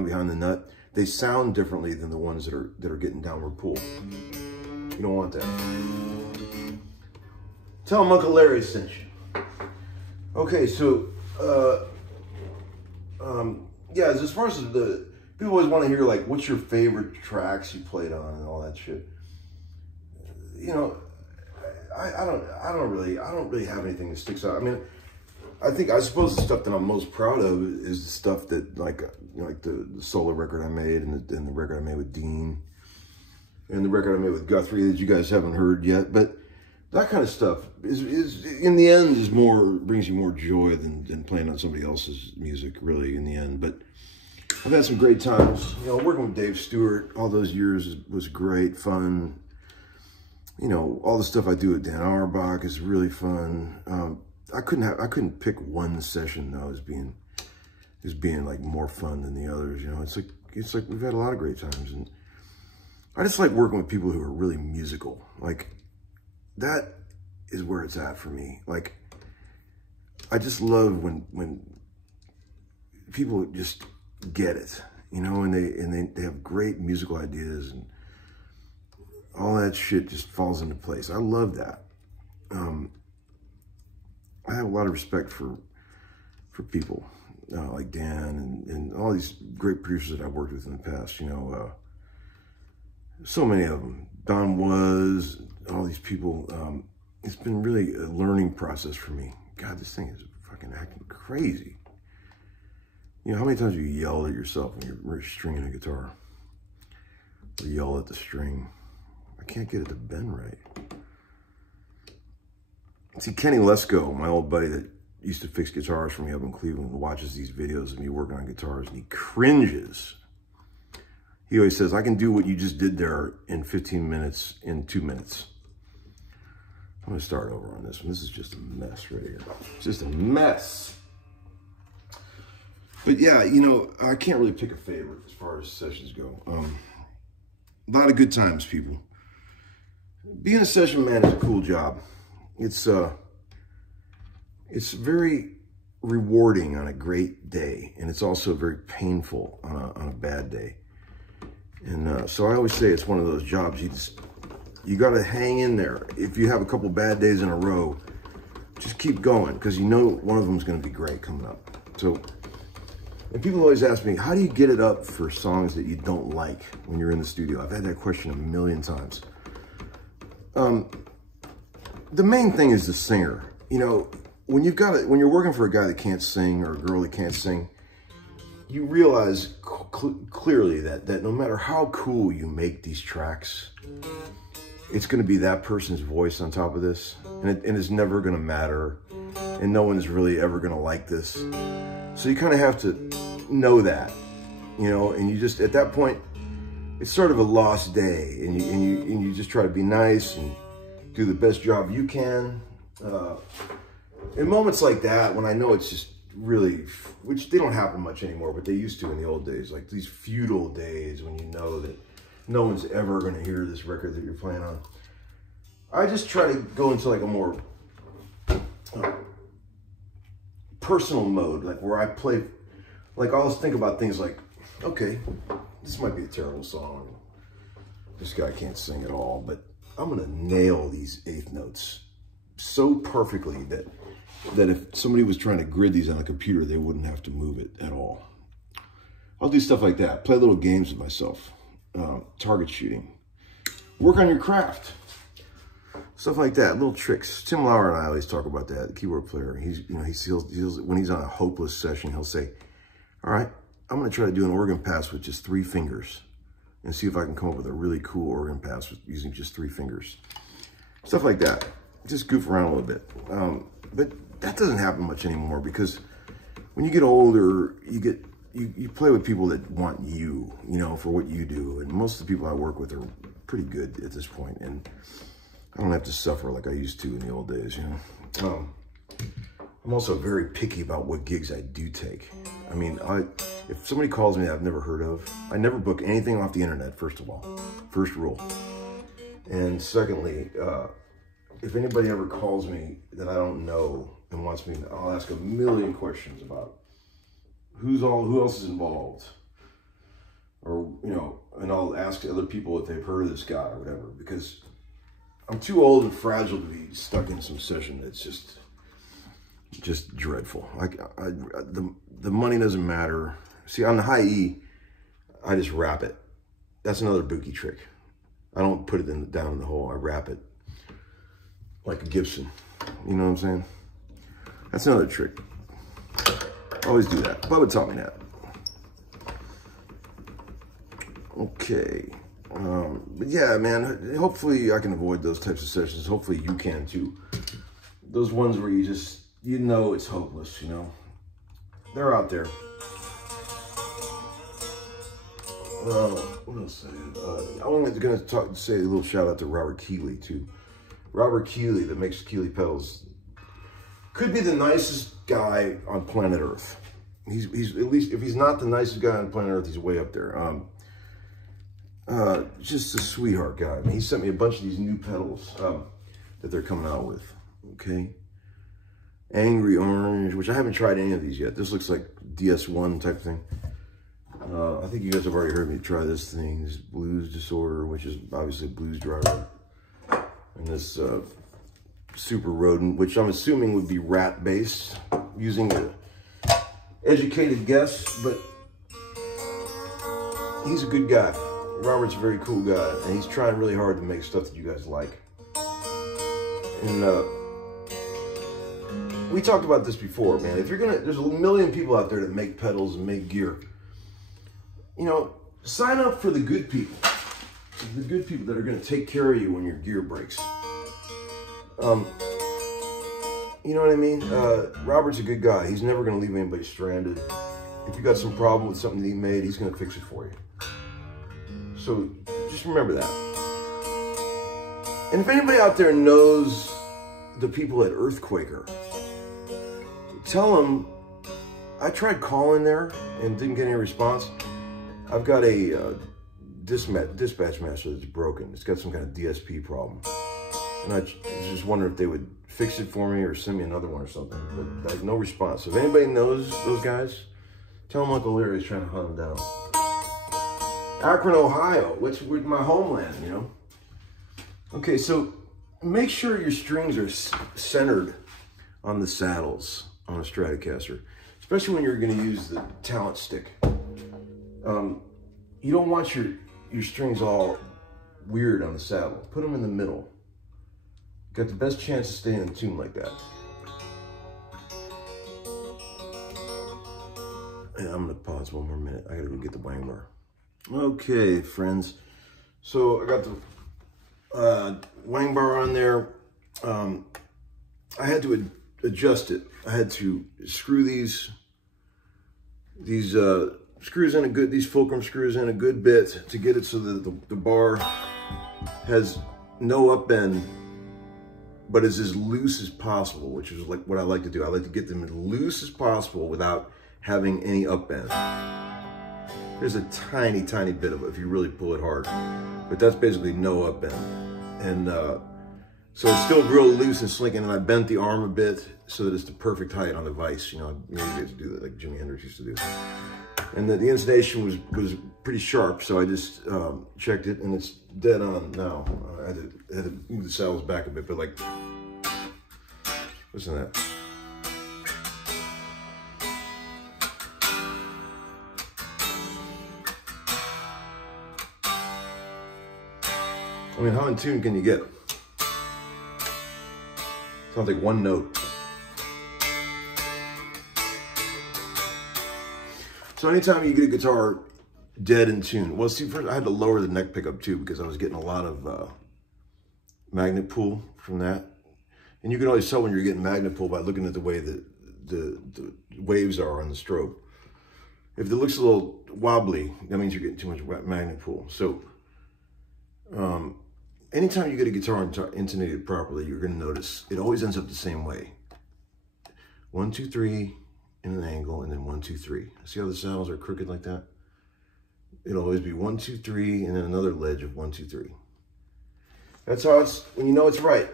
behind the nut, they sound differently than the ones that are getting downward pull. You don't want that. Tell them Uncle Larry sent you. Okay, so yeah, as far as the people always want to hear like what's your favorite tracks you played on and all that shit. You know, I don't really have anything that sticks out. I mean, I suppose the stuff that I'm most proud of is the stuff that like the solo record I made and the record I made with Dean and the record I made with Guthrie that you guys haven't heard yet. But that kind of stuff is in the end is brings you more joy than playing on somebody else's music, really, in the end. But I've had some great times. You know, working with Dave Stewart all those years was great fun. You know, all the stuff I do with Dan Auerbach is really fun. I couldn't pick one session though as being like more fun than the others. You know, it's like we've had a lot of great times, and I just like working with people who are really musical. Like that is where it's at for me. Like I just love when people just get it, you know, and they have great musical ideas and all that shit just falls into place. I love that. I have a lot of respect for people like Dan and all these great producers that I've worked with in the past. You know, so many of them. Don Was, all these people. It's been really a learning process for me. God, this thing is fucking acting crazy. You know, how many times have you yelled at yourself when you're stringing a guitar? Or yell at the string? I can't get it to bend right. See, Kenny Lesko, my old buddy that used to fix guitars for me up in Cleveland, watches these videos of me working on guitars and he cringes. He always says, I can do what you just did there in 15 minutes, in 2 minutes. I'm gonna start over on this one. This is just a mess right here. It's just a mess. But yeah, you know, I can't really pick a favorite as far as sessions go. A lot of good times, people. Being a session man is a cool job. It's very rewarding on a great day, and it's also very painful on a bad day. And so I always say it's one of those jobs you got to hang in there. If you have a couple bad days in a row, just keep going, because you know one of them is going to be great coming up. So, and people always ask me, how do you get it up for songs that you don't like when you're in the studio? I've had that question a million times. The main thing is the singer. You know, when you're working for a guy that can't sing or a girl that can't sing, you realize clearly that no matter how cool you make these tracks, it's going to be that person's voice on top of this, and it's never going to matter, and no one's really ever going to like this. So you kind of have to know that, you know, and you just, at that point, it's sort of a lost day, and you just try to be nice and do the best job you can. In moments like that, when I know it's just really, which they don't happen much anymore, but they used to in the old days, like these feudal days when you know that no one's ever going to hear this record that you're playing on, I just try to go into like a more personal mode, like where I play, like I'll think about things like, okay, this might be a terrible song. This guy can't sing at all, but I'm going to nail these eighth notes so perfectly that if somebody was trying to grid these on a computer, they wouldn't have to move it at all. I'll do stuff like that. Play little games with myself. Target shooting. Work on your craft. Stuff like that. Little tricks. Tim Lauer and I always talk about that. The keyboard player. He feels when he's on a hopeless session, he'll say, all right, I'm going to try to do an organ pass with just 3 fingers and see if I can come up with a really cool organ pass using just 3 fingers. Stuff like that. Just goof around a little bit. But that doesn't happen much anymore, because when you get older, you play with people that want you know, for what you do. And most of the people I work with are pretty good at this point, and I don't have to suffer like I used to in the old days, you know. I'm also very picky about what gigs I do take. I mean, if somebody calls me that I've never heard of, I never book anything off the internet, first of all. First rule. And secondly, if anybody ever calls me that I don't know and wants me, I'll ask a million questions about who else is involved, you know, and I'll ask other people if they've heard of this guy or whatever, because I'm too old and fragile to be stuck in some session that's just dreadful. The money doesn't matter. See, on the high E, I just wrap it. That's another boogie trick. I don't put it down in the hole. I wrap it like a Gibson. You know what I'm saying? That's another trick. I always do that. Bubba taught me that. Okay. But yeah, man, hopefully I can avoid those types of sessions. Hopefully you can too. Those ones where you know it's hopeless, you know. They're out there. What else? I'm going to say a little shout out to Robert Keeley too. Robert Keeley, that makes Keeley pedals, could be the nicest guy on planet Earth. He's at least, if he's not the nicest guy on planet Earth, he's way up there. Just a sweetheart guy. I mean, he sent me a bunch of these new pedals that they're coming out with. Okay, Angry Orange, which I haven't tried any of these yet. This looks like DS1 type thing. I think you guys have already heard me try this thing. This Blues Disorder, which is obviously a blues driver. And this Super Rodent, which I'm assuming would be rat based, using an educated guess, but he's a good guy. Robert's a very cool guy, and he's trying really hard to make stuff that you guys like. And we talked about this before, man. If you're there's a million people out there that make pedals and make gear. You know, sign up for the good people. The good people that are going to take care of you when your gear breaks. You know what I mean? Robert's a good guy. He's never going to leave anybody stranded. If you got some problem with something that he made, he's going to fix it for you. So just remember that. And if anybody out there knows the people at Earthquaker, tell them I tried calling there and didn't get any response. I've got a dispatch master that's broken. It's got some kind of DSP problem. And I was just wondering if they would fix it for me or send me another one or something. But I have no response. So if anybody knows those guys, tell them Uncle Larry's trying to hunt them down. Akron, Ohio, which was my homeland, you know. Okay, so make sure your strings are centered on the saddles on a Stratocaster, especially when you're going to use the talent stick. You don't want your strings all weird on the saddle. Put them in the middle. Got the best chance of staying in tune like that. And I'm gonna pause one more minute. I gotta go get the wang bar. Okay, friends. So I got the wang bar on there. I had to adjust it. I had to screw these screws in these fulcrum screws in a good bit to get it so that the bar has no up bend, but is as loose as possible, which is like what I like to do. I like to get them as loose as possible without having any up bend. There's a tiny, tiny bit of it if you really pull it hard, but that's basically no up bend. And so it's still real loose and slinking, and I bent the arm a bit so that it's the perfect height on the vise. You know, you get to do that like Jimi Hendrix used to do. And the intonation was pretty sharp, so I just checked it, and it's dead on now. I had to move the saddles back a bit, but like, listen to that. I mean, how in tune can you get? Sounds like one note. So anytime you get a guitar dead in tune, well, see, first I had to lower the neck pickup too because I was getting a lot of magnet pull from that. And you can always tell when you're getting magnet pull by looking at the way that the waves are on the strobe. If it looks a little wobbly, that means you're getting too much magnet pull. So anytime you get a guitar intonated properly, you're going to notice it always ends up the same way. 1, 2, 3. In an angle, and then 1, 2, 3. See how the saddles are crooked like that? It'll always be 1, 2, 3, and then another ledge of 1, 2, 3. That's how it's when you know it's right.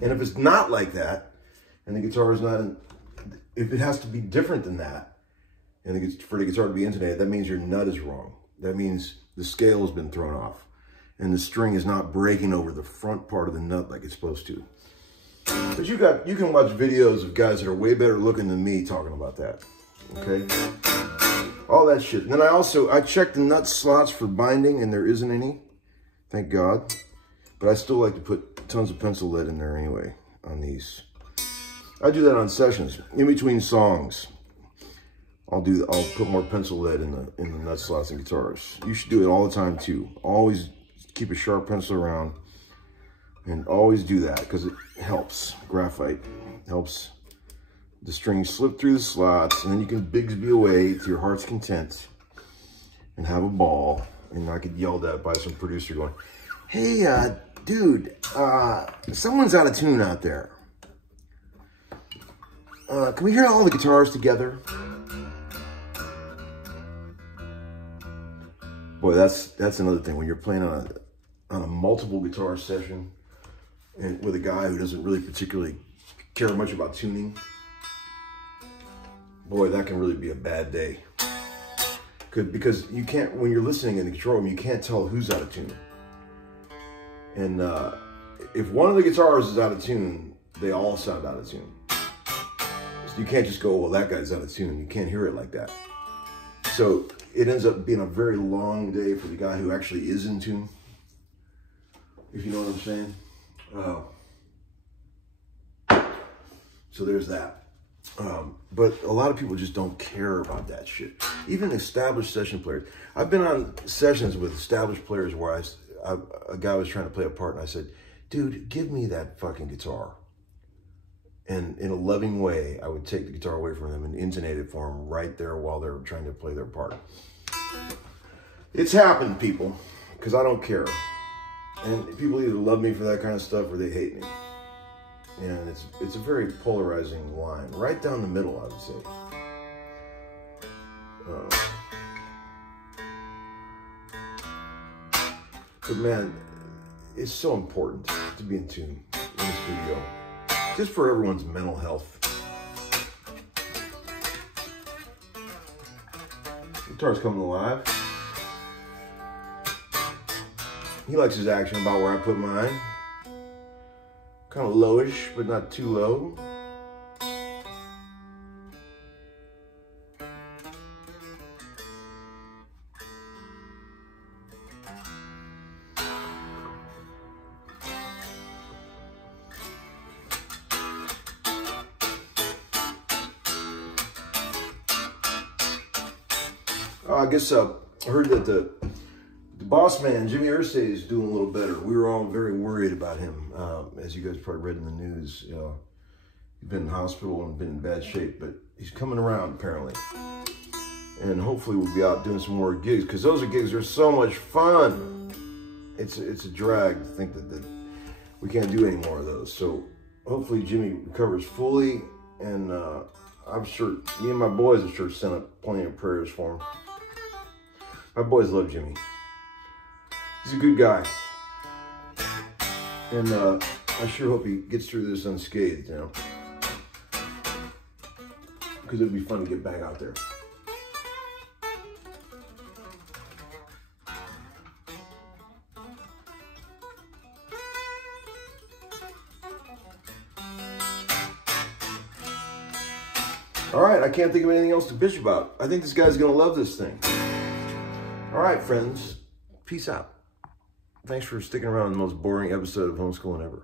And if it's not like that, and the guitar is not, if it has to be different than that, and for the guitar to be intonated, that means your nut is wrong. That means the scale has been thrown off and the string is not breaking over the front part of the nut like it's supposed to. But you can watch videos of guys that are way better looking than me talking about that, okay? All that shit. And then I checked the nut slots for binding, and there isn't any, thank God. But I still like to put tons of pencil lead in there anyway on these. I do that on sessions, in between songs. I'll put more pencil lead in the nut slots and guitars. You should do it all the time too. Always keep a sharp pencil around. And always do that because it helps. Graphite helps the strings slip through the slots, and then you can Bigsby away to your heart's content and have a ball and not get yelled at by some producer going, "Hey, dude, someone's out of tune out there. Can we hear all the guitars together?" Boy, that's another thing when you're playing on a multiple guitar session. And with a guy who doesn't really particularly care much about tuning, boy, that can really be a bad day. Because you can't, when you're listening in the control room, you can't tell who's out of tune. And if one of the guitars is out of tune, they all sound out of tune. So you can't just go, well, that guy's out of tune. You can't hear it like that. So it ends up being a very long day for the guy who actually is in tune, if you know what I'm saying. So there's that. But a lot of people just don't care about that shit. Even established session players. I've been on sessions with established players where a guy was trying to play a part and I said, "Dude, give me that fucking guitar." And in a loving way, I would take the guitar away from them and intonate it for them right there while they're trying to play their part. It's happened, people, because I don't care. And people either love me for that kind of stuff or they hate me. And it's a very polarizing line. Right down the middle, I would say. But man, it's so important to be in tune in the studio. Just for everyone's mental health. Guitar's coming alive. He likes his action about where I put mine. Kind of lowish, but not too low. I guess I heard that the boss man, Jimmy Irsay, is doing a little better. We were all very worried about him. As you guys probably read in the news, he's been in the hospital and been in bad shape, but he's coming around apparently. And hopefully we'll be out doing some more gigs, because those gigs are so much fun. It's a drag to think that we can't do any more of those. So hopefully Jimmy recovers fully, and I'm sure me and my boys have sure sent up plenty of prayers for him. My boys love Jimmy. He's a good guy. And I sure hope he gets through this unscathed, you know. Because it'd be fun to get back out there. All right, I can't think of anything else to bitch about. I think this guy's gonna love this thing. All right, friends, peace out. Thanks for sticking around in the most boring episode of Homeschooling ever.